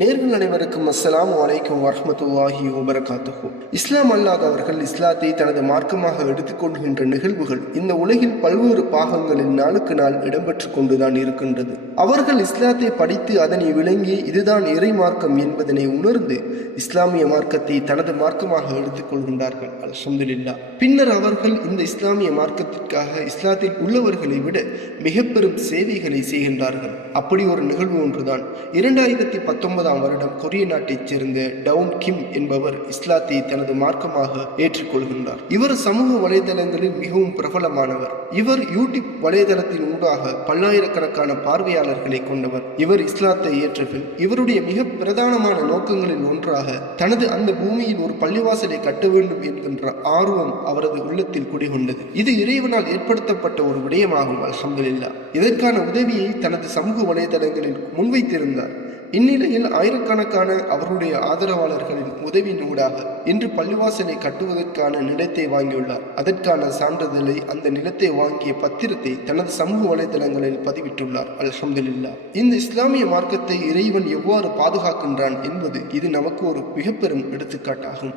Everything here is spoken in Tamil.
நேர்கள் அனைவருக்கும் அஸ்லாம் அலைக்கும் வரமத்துல்லாஹி வபரகாத்துஹு. இஸ்லாம் அல்லாதவர்கள் இஸ்லாத்தை தனது மார்க்கமாக எடுத்துக்கொள்கின்ற நிகழ்வுகள் இந்த உலகில் பல்வேறு பாகங்களில் நாளுக்கு நாள் இடம்பெற்று கொண்டுதான் இருக்கின்றது. அவர்கள் இஸ்லாத்தை படித்து அதனை விளங்கி இதுதான் இறை மார்க்கம் என்பதனை உணர்ந்து இஸ்லாமிய மார்க்கத்தை தனது மார்க்கமாக எடுத்துக்கொள்கின்றார்கள் அல்ஹம்துலில்லாஹ் பின்னர் அவர்கள் இந்த இஸ்லாமிய மார்க்கத்திற்காக இஸ்லாத்தில் உள்ளவர்களை விட மிக பெரும் சேவைகளை செய்கின்றார்கள். அப்படி ஒரு நிகழ்வு ஒன்றுதான். இரண்டாயிரத்தி பத்தொன்பது பத்தொன்பதாம் வருடம் கொரிய நாட்டைச் சேர்ந்த டவுன் கிம் என்பவர் இஸ்லாத்தை தனது மார்க்கமாக ஏற்றுக்கொள்கின்றார். இவர் சமூக வலைதளங்களில் மிகவும் பிரபலமானவர். இவர் யூடியூப் வலைதளத்தின் ஊடாக பல்லாயிரக்கணக்கான பார்வையாளர்களை கொண்டவர். இவர் இஸ்லாத்தை ஏற்றபின் இவருடைய மிக பிரதானமான நோக்கங்களில் ஒன்றாக தனது அந்த பூமியில் ஒரு பள்ளிவாசலை கட்ட வேண்டும் என்கின்ற ஆர்வம் அவரது உள்ளத்தில் குடிகொண்டது. இது இறைவனால் ஏற்படுத்தப்பட்ட ஒரு விடயமாகும் அலமதுல்லா இதற்கான உதவியை தனது சமூக வலைதளங்களில் முன்வைத்திருந்தார். இந்நிலையில் ஆயிரக்கணக்கான அவருடைய ஆதரவாளர்களின் உதவியின் ஊடாக இன்று பள்ளிவாசலை கட்டுவதற்கான நிலத்தை வாங்கியுள்ளார். அதற்கான சான்றிதழை அந்த நிலத்தை வாங்கிய பத்திரத்தை தனது சமூக வலைதளங்களில் பதிவிட்டுள்ளார். அல்ஹம்துலில்லாஹ். இந்த இஸ்லாமிய மார்க்கத்தை இறைவன் எவ்வாறு பாதுகாக்கின்றான் என்பது இது நமக்கு ஒரு மிக பெரும் எடுத்துக்காட்டாகும்.